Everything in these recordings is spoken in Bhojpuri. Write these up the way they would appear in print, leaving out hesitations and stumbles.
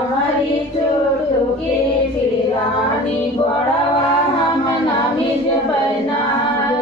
हमारी चुटकी पिरानी गोड़वा हम नमिज बनाए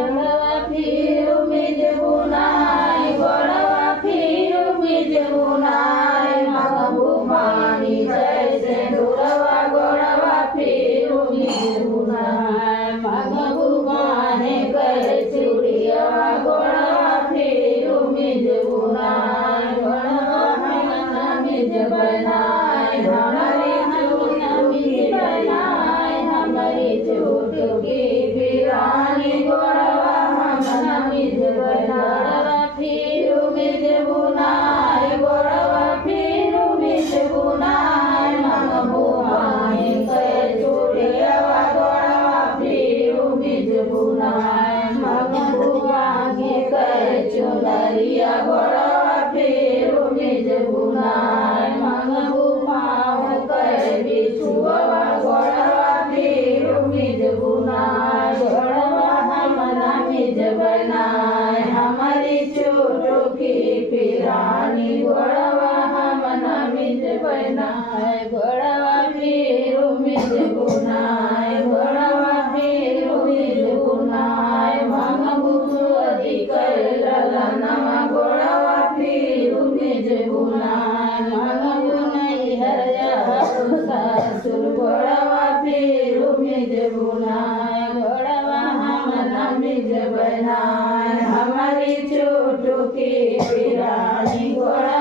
फिर मिज बुनाए गोड़वा फिर मिज बुनाए मगबुमानी जैसे दुरवा गोड़वा फिर मिज बुनाए मगबुमाने करे चूड़िया गोड़वा फिर मिज बुनाए गोड़वा हम नमिज बनाए हमारी चुटकी बनाए हमारी चुटकी पिरानी गोड़वा हम नमिज बनाए फिर मिज बुनाए गोड़वा फिर मिज बुनाए मगबुमाने करे चूड़िया गोड़वा फिर मिज बुनाए मगबुमाने करे चुनरिया गोड़वा फिर मिज बुनाए मगबुमाने करे बिछुआ गोड़वा फिर मिज बुनाए गोड़वा हम नमिज बनाए हमारी चुटकी पिरानी गोड़वा हम नमिज बनाए गोड़वा फिर मिज बुनाए गोड़वा फिर मिज बुनाए मगबुदी कैलनमा गोड़वा फिर मिज बुनाए मगबुनई हरया ससुर गोड़वा फिर मिज बुनाए गोड़वा हम नमिज बनाए हमारी चुटकी पिरानी गोड़वा